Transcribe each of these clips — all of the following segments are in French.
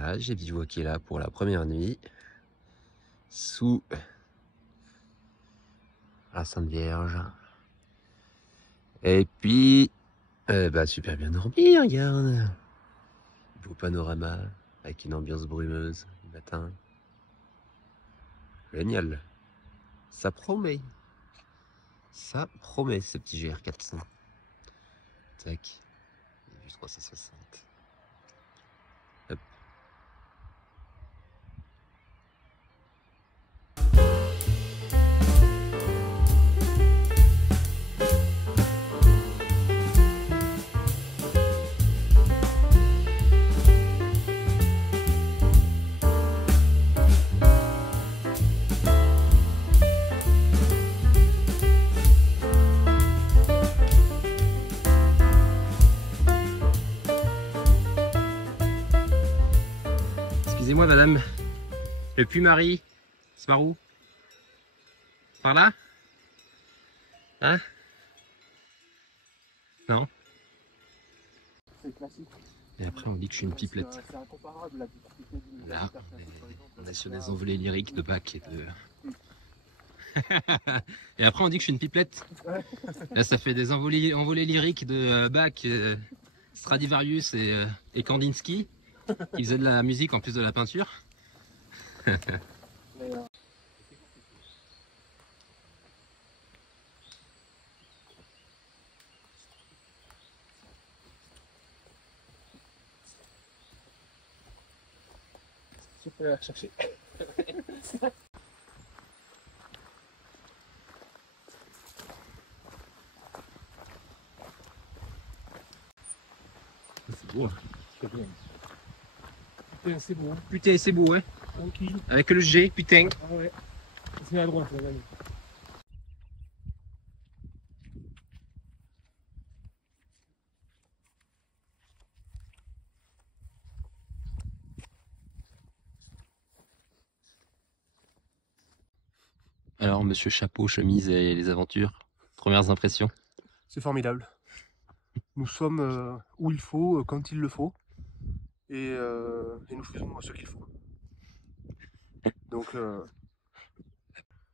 Voilà, j'ai bivouaqué là pour la première nuit, sous la Sainte Vierge. Et puis, super bien dormi, regarde. Beau panorama, avec une ambiance brumeuse le matin. Génial. Ça promet. Ça promet, ce petit GR400. Tac. Vue 360. Hop. Excusez-moi madame, le Puy-Marie, c'est par où? Par là? Hein? Non? C'est classique. Et après on dit que je suis une pipelette. C'est incomparable la pipelette du Là, on est sur des envolées lyriques de Bach et de... Et après on dit que je suis une pipelette. Là ça fait des envolées lyriques de Bach, Stradivarius et Kandinsky. Qui faisaient de la musique en plus de la peinture. Je peux la chercher. C'est beau. C'est bien. Putain, c'est beau. Putain, c'est beau, ouais. Tranquille. Avec le G, putain. Ah ouais. C'est à droite, là, allez. Alors, monsieur Chapeau, chemise et les aventures, premières impressions? C'est formidable. Nous sommes où il faut, quand il le faut. Et nous faisons ce qu'il faut. Donc,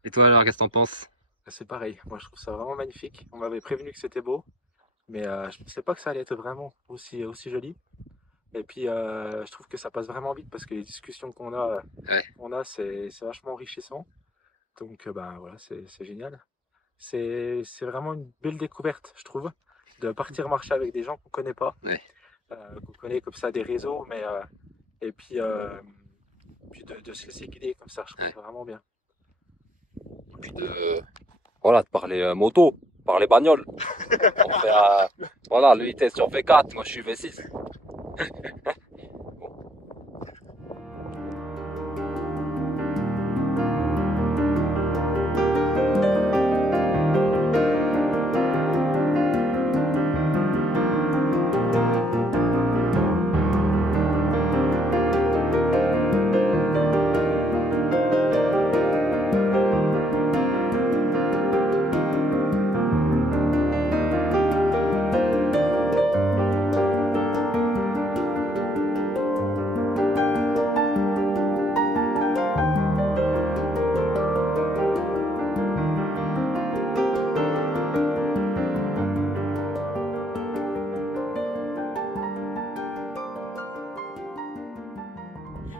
Et toi alors, qu'est-ce que t'en penses? c'est pareil. Moi, je trouve ça vraiment magnifique. On m'avait prévenu que c'était beau. Mais je ne pensais pas que ça allait être vraiment aussi joli. Et puis, je trouve que ça passe vraiment vite parce que les discussions qu'on a, c'est vachement enrichissant. Donc, voilà, c'est génial. C'est vraiment une belle découverte, je trouve, de partir marcher avec des gens qu'on ne connaît pas, qu'on connaît comme ça des réseaux, mais et puis, de se laisser guider comme ça, je trouve vraiment bien. Et puis de parler moto, parler bagnole. On fait, voilà, lui il était sur V4, moi je suis V6.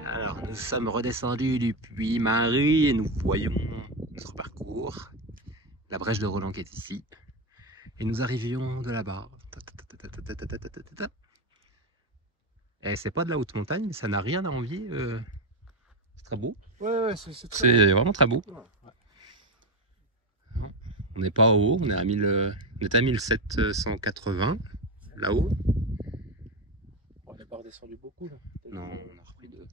Alors, nous sommes redescendus du Puy-Marie et nous voyons notre parcours. La brèche de Roland qui est ici. Et nous arrivions de là-bas. Et c'est pas de la haute montagne, mais ça n'a rien à envier. C'est très beau. Ouais, c'est C'est vraiment très beau. Ouais. On n'est pas haut, on est à 1780 là-haut. On n'est pas redescendu beaucoup là. Non, on a repris deux.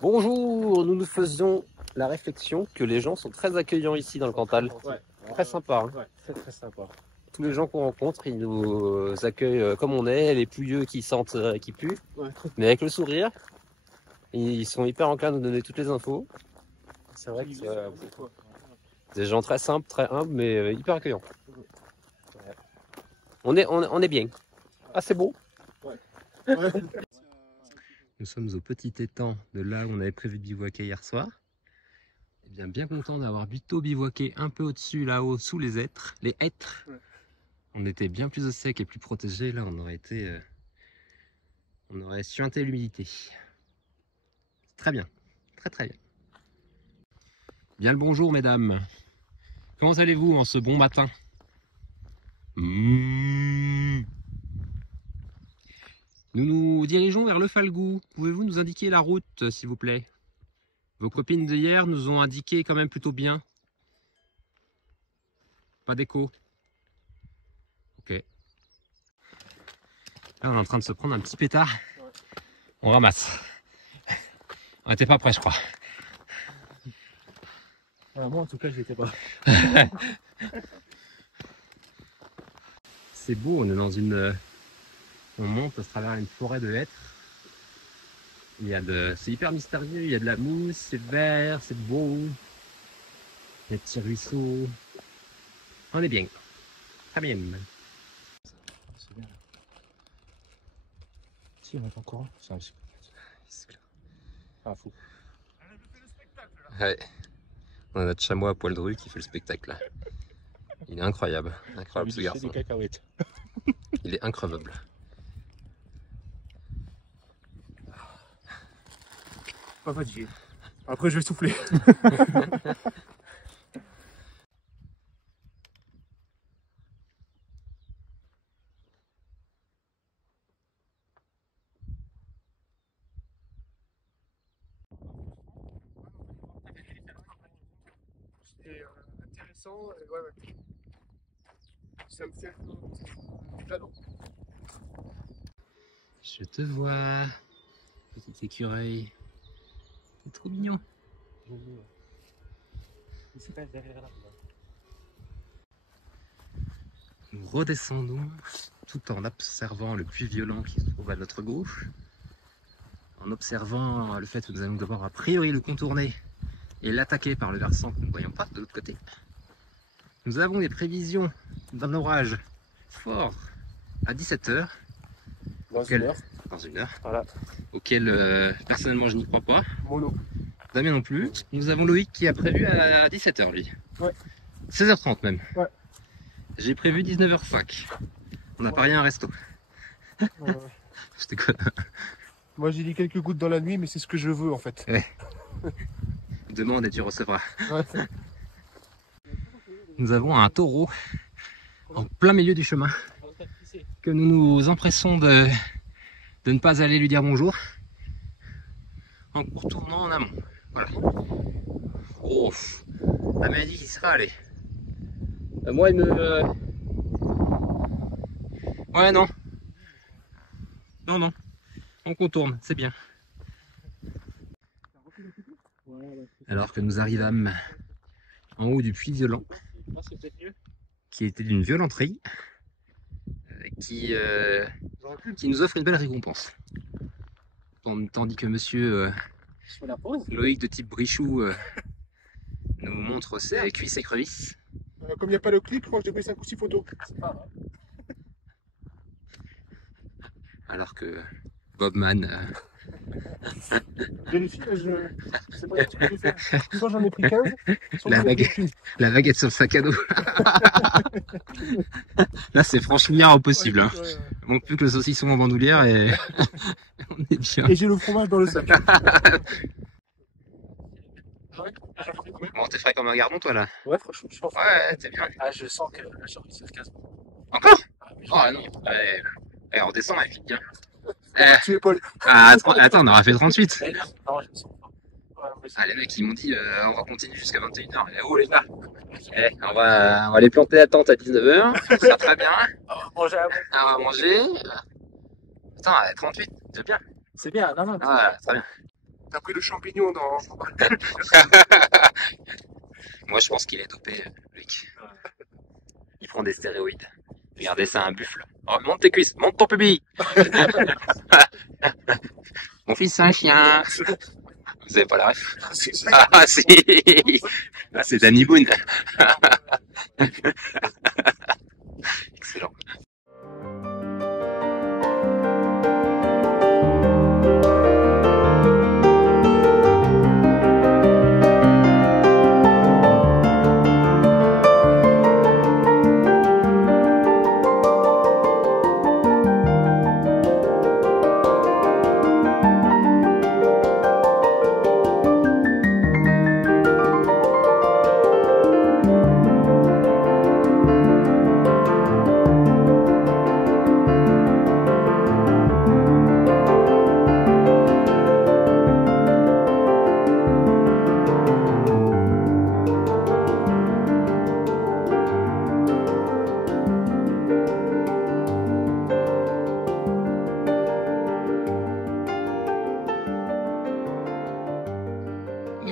Bonjour, nous faisions la réflexion que les gens sont très accueillants ici dans le Cantal. Ouais. Très sympa. Ouais, c'est très sympa. Tous les gens qu'on rencontre, ils nous accueillent comme on est, les pouilleux qui sentent, qui puent, mais avec le sourire. Ils sont hyper enclins à nous donner toutes les infos. C'est vrai que c'est des gens très simples, très humbles, mais hyper accueillants. On est bien. Ah, c'est beau. Ouais. Nous sommes au petit étang de là où on avait prévu de bivouaquer hier soir. Et bien content d'avoir plutôt bivouaqué un peu au-dessus, là-haut, sous les hêtres. Les hêtres. Ouais. On était bien plus au sec et plus protégé. Là, on aurait été... on aurait suinté l'humidité. Très bien. Très bien. Bien le bonjour, mesdames. Comment allez-vous en ce bon matin? Nous nous dirigeons vers le Falgou. Pouvez-vous nous indiquer la route, s'il vous plaît? Vos copines d'hier nous ont indiqué quand même plutôt bien. Pas d'écho. Ok. Là, on est en train de se prendre un petit pétard. On ramasse. On n'était pas prêts, je crois. Moi, en tout cas, je l'étais pas. C'est beau, on est dans une... On monte à travers une forêt de hêtres. C'est hyper mystérieux, il y a de la mousse, c'est vert, c'est beau. Il y a des petits ruisseaux. On est bien. Très bien. C'est bien. Si, on est encore. C'est un petit peu. Ah, fou. Ouais. On a notre chameau à poil dru qui fait le spectacle là. Il est incroyable. Incroyable ce garçon. Des cacahuètes. Il est increvable. Pas fatigué. Après, je vais souffler. C'était intéressant. Ouais. Ça me fait cadeau. Je te vois. Petit écureuil. C'est trop mignon. Nous redescendons tout en observant le puits violent qui se trouve à notre gauche. En observant le fait que nous allons devoir a priori le contourner et l'attaquer par le versant que nous ne voyons pas de l'autre côté. Nous avons des prévisions d'un orage fort à 17 h. Dans une heure. Dans une heure. Voilà. Auquel personnellement je n'y crois pas. Mono. Damien non plus. Nous av 'Loïc qui a prévu à 17 h lui. Ouais. 16 h 30 même. Ouais. J'ai prévu 19 h 05. On a parié un resto. Je déconne. Moi j'ai dit quelques gouttes dans la nuit, mais c'est ce que je veux en fait. Ouais. Demande et tu recevras. Ouais. Nous avons un taureau en plein milieu du chemin que nous nous empressons de ne pas aller lui dire bonjour en retournant en amont. Voilà. Oh, la m'a dit qu'il serait allé. Moi il me... Ouais non. Non. On contourne, c'est bien. Alors que nous arrivâmes en haut du puits violent, qui était d'une violenterie, qui nous offre une belle récompense. Tandis que monsieur Loïc de type Brichou nous montre ses cuisses et crevisses. Comme il n'y a pas le clip, je crois que j'ai pris 5 ou 6 photos. Alors que Bobman... Vérifie, je sais pas ce que je vais faire. Soit j'en ai pris 15, la baguette sur le sac à dos. Là c'est franchement impossible. Hein. Il manque plus que le saucisson en bandoulière et on est bien. Et j'ai le fromage dans le sac. Bon, t'es frais comme un gardon toi là? Ouais, franchement, je pense. Ouais, t'es bien. Ah, je sens que la surprise se casse. Encore? Oh non. On redescend, elle file bien. Tu es Paul. Ah, attends, on aura fait 38. Non, je me sens pas. Ah, les mecs, ils m'ont dit on va continuer jusqu'à 21 h. Oh les gars, on va les planter à tente à 19 h. Ça sera très bien. On va manger. Attends, 38, c'est bien. C'est bien, non. Ah, très bien. T'as pris le champignon dans... Moi, je pense qu'il est dopé, Luc. Il prend des stéroïdes. Regardez, c'est un buffle. Oh, monte tes cuisses, monte ton pubis. Mon fils, c'est un chien. Vous avez pas la ref? Ah, si. Ah, c'est Danny Boone. Excellent.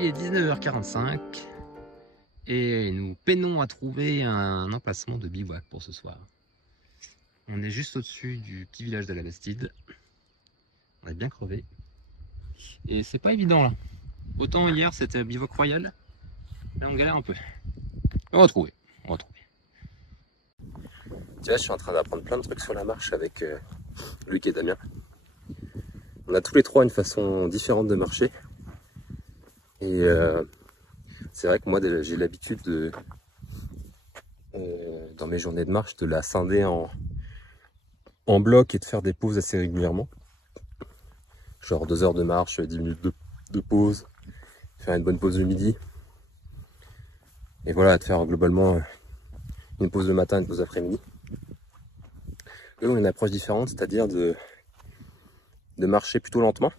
il est 19h45 et nous peinons à trouver un emplacement de bivouac pour ce soir. On est juste au-dessus du petit village de la Bastide. On est bien crevé. Et c'est pas évident là. Autant hier c'était bivouac royal, là on galère un peu. On va trouver, on va trouver. Tiens, je suis en train d'apprendre plein de trucs sur la marche avec Luc et Damien. On a tous les trois une façon différente de marcher. Et c'est vrai que moi j'ai l'habitude de, dans mes journées de marche, de la scinder en bloc et de faire des pauses assez régulièrement. Genre 2 heures de marche, 10 minutes de pause, faire une bonne pause le midi. Et voilà, de faire globalement une pause le matin, une pause l'après-midi. Eux ont une approche différente, c'est-à-dire de marcher plutôt lentement,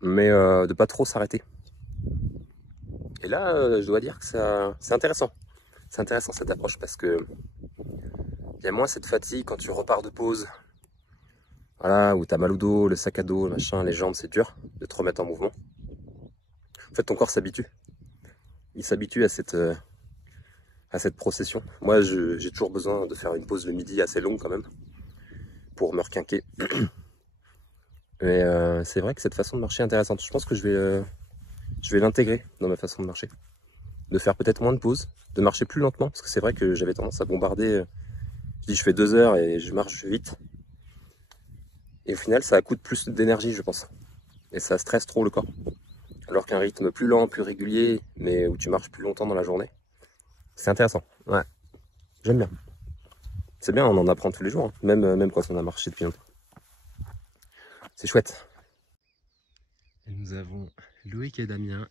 mais de pas trop s'arrêter. Et là, je dois dire que c'est intéressant. C'est intéressant cette approche parce que il y a moins cette fatigue quand tu repars de pause. Voilà, où t'as mal au dos, le sac à dos, le machin, les jambes, c'est dur de te remettre en mouvement. En fait, ton corps s'habitue. Il s'habitue à cette procession. Moi, j'ai toujours besoin de faire une pause le midi assez longue quand même, pour me requinquer. Mais c'est vrai que cette façon de marcher est intéressante. Je pense que je vais l'intégrer dans ma façon de marcher. De faire peut-être moins de pauses, de marcher plus lentement, parce que c'est vrai que j'avais tendance à bombarder. Je fais 2 heures et je marche vite. Et au final, ça coûte plus d'énergie, je pense. Et ça stresse trop le corps. Alors qu'un rythme plus lent, plus régulier, mais où tu marches plus longtemps dans la journée, c'est intéressant. Ouais, j'aime bien. C'est bien, on en apprend tous les jours, hein. Même quand on a marché depuis longtemps. C'est chouette. Et nous avons Loïc et Damien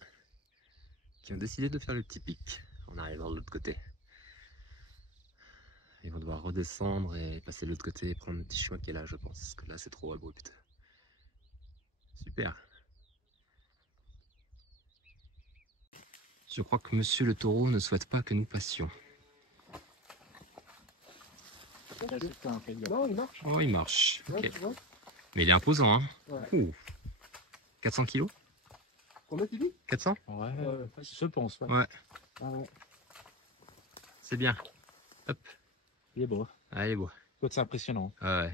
qui ont décidé de faire le petit pic en arrivant de l'autre côté. Ils vont devoir redescendre et passer de l'autre côté et prendre le petit chemin qui est là, je pense. Parce que là, c'est trop abrupt. Super. Je crois que Monsieur le Taureau ne souhaite pas que nous passions. Non, il marche. Oh, il marche. Ouais, Okay. tu vois. Mais il est imposant, hein. Ouais. 400 kilos. Combien tu dis? 400? Ouais, je pense. Ouais. Ouais. Ah ouais. C'est bien. Hop. Il est beau. Ah, il est beau. C'est impressionnant. Ah ouais.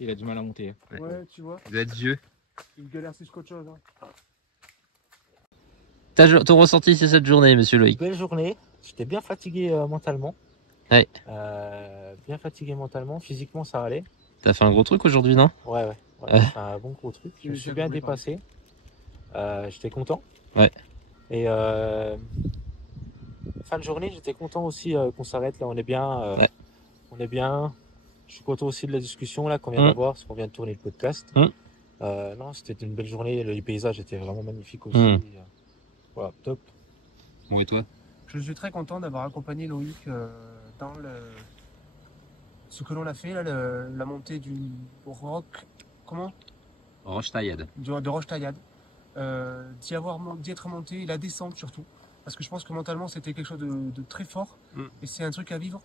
Il a du mal à monter. Ouais, tu vois. Il doit être vieux. Il galère plus qu'autre chose. Hein. Ton ressenti c'est cette journée, monsieur Loïc? Belle journée. J'étais bien fatigué mentalement. Ouais. Bien fatigué mentalement. Physiquement, ça allait. T'as fait un gros truc aujourd'hui, non? Ouais. J'ai fait un bon gros truc. Je me suis bien dépassé. J'étais content. Ouais. Et fin de journée, j'étais content aussi qu'on s'arrête. Là, on est bien. Ouais. On est bien. Je suis content aussi de la discussion là qu'on vient d'avoir, parce qu'on vient de tourner le podcast. Non, c'était une belle journée. Les paysages étaient vraiment magnifiques aussi. Voilà, top. Bon, et toi? Je suis très content d'avoir accompagné Loïc dans ce que l'on a fait, là, la montée du roc. Comment? Roche Taillade. De Roche Taillade. D'y être monté, et la descente surtout. Parce que je pense que mentalement c'était quelque chose de très fort. Et c'est un truc à vivre.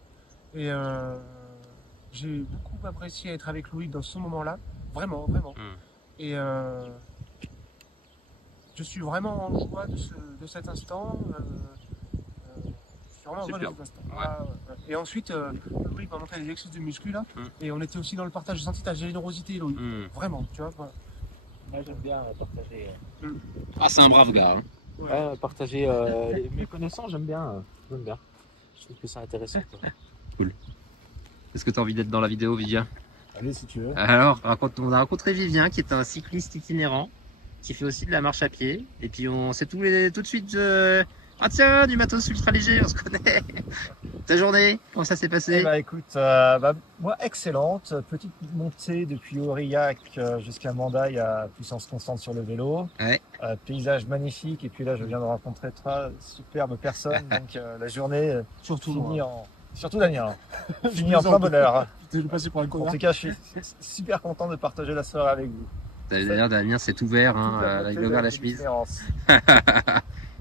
Et j'ai beaucoup apprécié être avec Loïc dans ce moment-là. Vraiment. Et je suis vraiment en joie de cet instant. Je suis vraiment heureux de cet instant. Ouais. Et ensuite, Loïc m'a montré les exercices de muscu là. Et on était aussi dans le partage. J'ai senti ta générosité, Loïc. Vraiment, tu vois. Voilà. Moi, j'aime bien partager. Ah, c'est un brave gars. Hein. Ouais, partager mes connaissances, j'aime bien. Je trouve que c'est intéressant. Quoi. Cool. Est-ce que tu as envie d'être dans la vidéo, Vivien? Allez, si tu veux. Alors, on a rencontré Vivien, qui est un cycliste itinérant, qui fait aussi de la marche à pied. Et puis, on s'est tout de suite... Ah tiens, du matos ultra léger, on se connaît. Ta journée, comment ça s'est passé? Écoute, moi excellente, petite montée depuis Aurillac jusqu'à Mandaille à puissance constante sur le vélo. Ouais. Paysage magnifique, et puis là je viens de rencontrer 3 superbes personnes, donc la journée Surtout finie surtout Damien, fini en plein bonheur. Je vais passer pour un En connard. tout cas, je suis super content de partager la soirée avec vous. D'ailleurs, Damien s'est ouvert, hein, il a ouvert la chemise.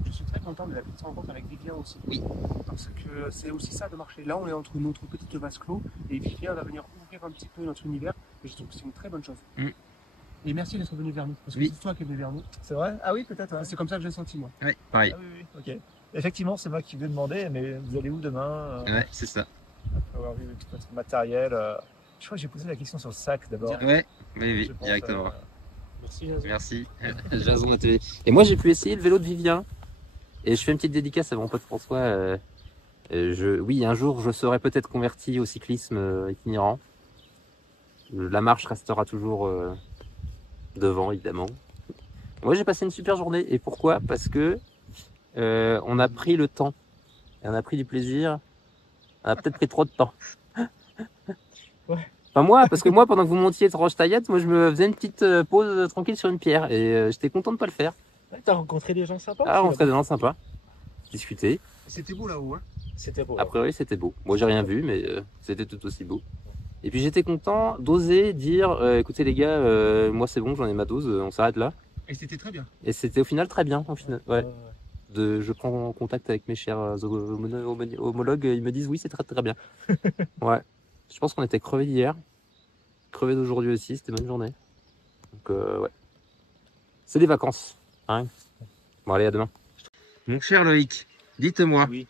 Je suis très content de la petite rencontre avec Vivien aussi. Oui. Parce que c'est aussi ça de marcher. Là, on est entre notre petite vase clos et Vivien va venir ouvrir un petit peu notre univers. Et je trouve que c'est une très bonne chose. Et merci d'être venu vers nous. Parce que Oui. c'est toi qui es venu vers nous. C'est vrai? Ah oui, peut-être. Ouais. C'est comme ça que j'ai senti, moi. Ouais, pareil. Ah oui, oui, ok. Effectivement, c'est moi qui vais demander, mais vous allez où demain? Ouais, c'est ça. Après avoir vu tout votre matériel. Je crois que j'ai posé la question sur le sac d'abord. Ouais, oui, Je pense, directement. Merci, Jason. Merci. Jason TV. Et moi, j'ai pu essayer le vélo de Vivien. Et je fais une petite dédicace à mon pote François. Oui, un jour, je serai peut-être converti au cyclisme itinérant. La marche restera toujours devant, évidemment. Moi, j'ai passé une super journée. Et pourquoi? Parce que on a pris le temps. Et on a pris du plaisir. On a peut-être pris trop de temps. Ouais. Enfin moi, parce que moi, pendant que vous montiez de Roche-Taillette, moi je me faisais une petite pause tranquille sur une pierre. Et j'étais content de pas le faire. Ouais, t'as rencontré des gens sympas? Ah, on serait des gens sympas. Discuter. C'était beau là-haut, hein. C'était beau. A priori, c'était beau. Moi, j'ai rien vu, mais c'était tout aussi beau. Et puis j'étais content d'oser dire, écoutez les gars, moi c'est bon, j'en ai ma dose, on s'arrête là. Et c'était très bien. Et c'était au final très bien, au final. Ouais. Je prends contact avec mes chers homologues, ils me disent oui, c'est très très bien. Ouais. Je pense qu'on était crevés d'hier, crevés d'aujourd'hui aussi, c'était une bonne journée. Donc ouais. C'est des vacances. Hein. Bon allez, à demain. Mon cher Loïc, dites-moi. Oui.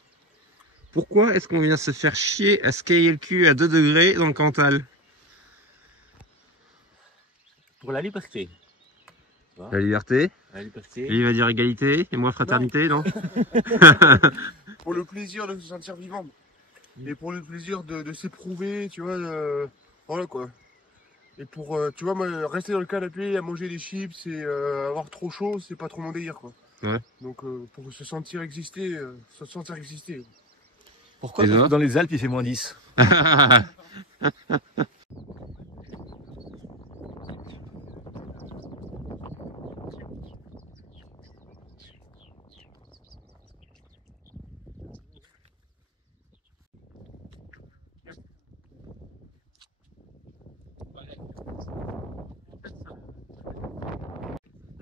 Pourquoi est-ce qu'on vient se faire chier à skier le cul à 2 degrés dans le Cantal? Pour la liberté. La liberté. La liberté. Lui il va dire égalité et moi fraternité, non? Pour le plaisir de se sentir vivant. Et pour le plaisir de s'éprouver, tu vois. Voilà quoi. Et pour, tu vois, moi, rester dans le canapé à manger des chips et avoir trop chaud, c'est pas trop mon délire quoi. Ouais. Donc pour se sentir exister, Pourquoi? Et Parce là que dans les Alpes, il fait moins 10.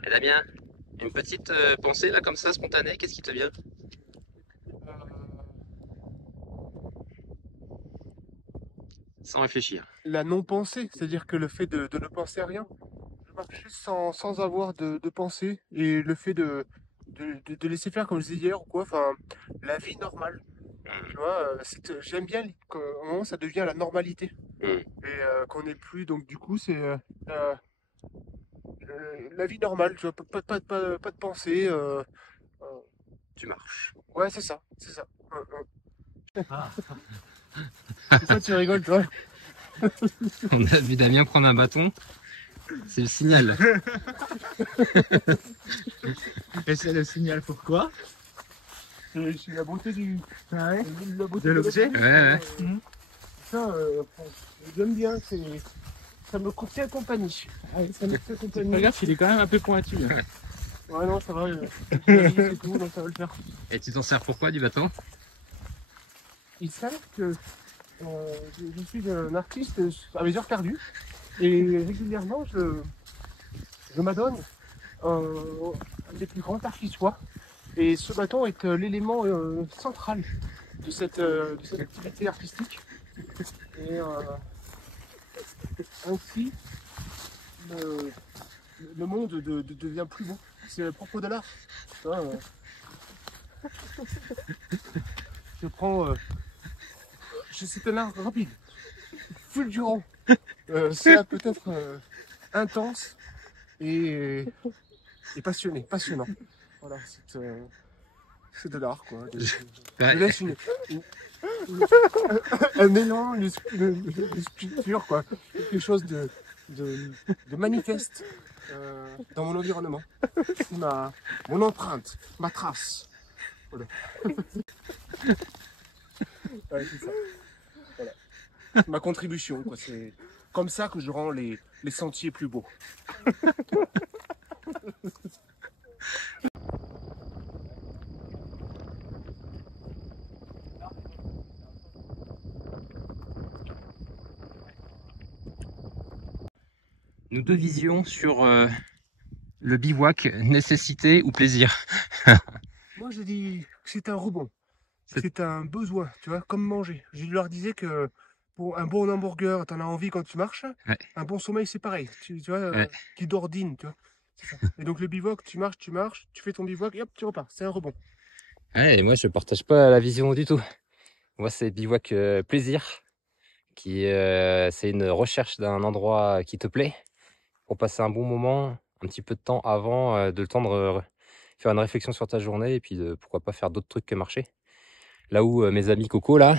Et Damien, une petite pensée là comme ça, spontanée, qu'est-ce qui te vient? Sans réfléchir. La non-pensée, c'est-à-dire que le fait de ne penser à rien, de marcher sans avoir de pensée, et le fait de laisser faire comme je disais hier ou quoi, enfin, la vie normale. Tu vois, j'aime bien qu'à un moment ça devient la normalité. Et qu'on n'ait plus, donc du coup, c'est la vie normale, tu vois, pas de pensée. Tu marches. Ouais, c'est ça, c'est ça. Pourquoi tu rigoles, toi? On a vu Damien prendre un bâton. C'est le signal. Et c'est le signal pourquoi? C'est la beauté la beauté De l'objet? Ouais. Ça, j'aime bien, ça me contient compagnie. Ça me fait compagnie. Regarde, il est quand même un peu pointu. Ouais, non, ça va, c'est tout, donc ça va le faire. Et tu t'en sers pourquoi du bâton? Il s'avère que je suis un artiste à mes heures perdues et régulièrement je m'adonne les plus grands arts qui soient. Et ce bâton est l'élément central de cette activité artistique. Et ainsi, le monde devient plus beau. C'est le propre de l'art. Je prends. C'est un art rapide, fulgurant. C'est peut-être intense et passionnant. Voilà, c'est de l'art quoi. Je laisse un élan, une sculpture quoi, quelque chose de manifeste dans mon environnement. Mon empreinte, ma trace. Voilà. Ouais, c'est ça. Voilà. Ma contribution, quoi. C'est comme ça que je rends les sentiers plus beaux. Nous devisions sur le bivouac, nécessité ou plaisir. Moi, je dis que c'est un rebond. C'est un besoin, tu vois, comme manger. Je leur disais que pour un bon hamburger, t'en as envie quand tu marches. Ouais. Un bon sommeil, c'est pareil. Tu vois, Ouais. qui dordine, tu vois. C'est ça. Et donc le bivouac, tu marches, tu fais ton bivouac et hop, tu repars. C'est un rebond. Ouais, et moi je partage pas la vision du tout. Moi c'est bivouac plaisir, c'est une recherche d'un endroit qui te plaît pour passer un bon moment, un petit peu de temps avant, de le temps de faire une réflexion sur ta journée et puis de pourquoi pas faire d'autres trucs que marcher. Là où mes amis Coco là,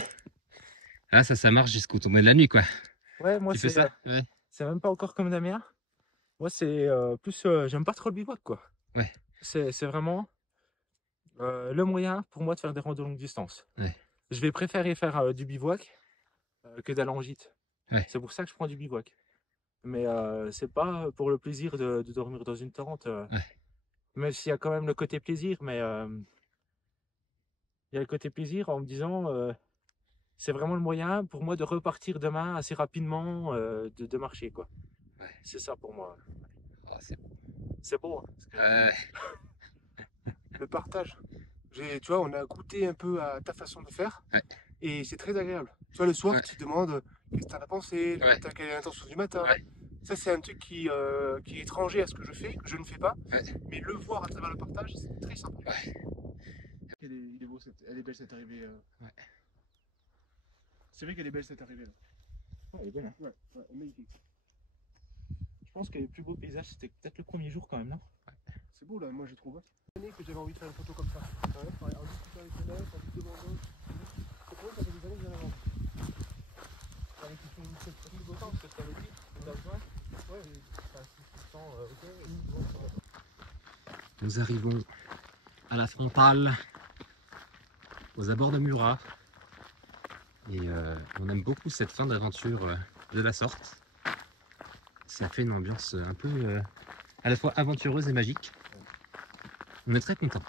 ça marche jusqu'au tombé de la nuit quoi. Ouais, moi Tu fais ça? Ouais. c'est même pas encore comme Damien. Moi c'est plus j'aime pas trop le bivouac quoi. Ouais. C'est vraiment le moyen pour moi de faire des randos longue distance. Ouais. Je vais préférer faire du bivouac que d'aller en gîte. Ouais. C'est pour ça que je prends du bivouac. Mais c'est pas pour le plaisir de dormir dans une tente. Ouais. Même s'il y a quand même le côté plaisir, mais il y a le côté plaisir en me disant c'est vraiment le moyen pour moi de repartir demain assez rapidement, de marcher quoi. Ouais. C'est ça pour moi. Oh, c'est beau. C'est beau. Hein, Le partage. Tu vois, on a goûté un peu à ta façon de faire. Ouais. Et c'est très agréable. Tu vois, le soir, Ouais. tu te demandes qu'est-ce que tu as pensé, Ouais. quelle est l'intention du matin. Ouais. Ça, c'est un truc qui est étranger à ce que je fais, que je ne fais pas. Ouais. Mais le voir à travers le partage, c'est très sympa. Ouais. Il est beau, elle est belle cette arrivée. Ouais. C'est vrai qu'elle est belle cette arrivée là. elle est belle. Hein. Ouais, magnifique. Je pense que les plus beaux paysages c'était peut-être le premier jour quand même, non? C'est beau là, moi je trouve. Que j'avais envie de faire une photo comme ça. En discutant avec les mecs, en lui demandant. C'est pour ça fait des années que j'en avais envie. Avec une beau temps, ce que je t'avais dit, t'as besoin. Ouais, Nous arrivons à la frontale, aux abords de Murat. Et on aime beaucoup cette fin d'aventure de la sorte. Ça fait une ambiance un peu à la fois aventureuse et magique. On est très content.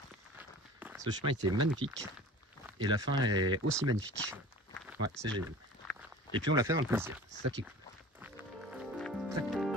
Ce chemin était magnifique et la fin est aussi magnifique. Ouais, c'est génial. Et puis on l'a fait dans le plaisir, c'est ça qui est cool. Très cool.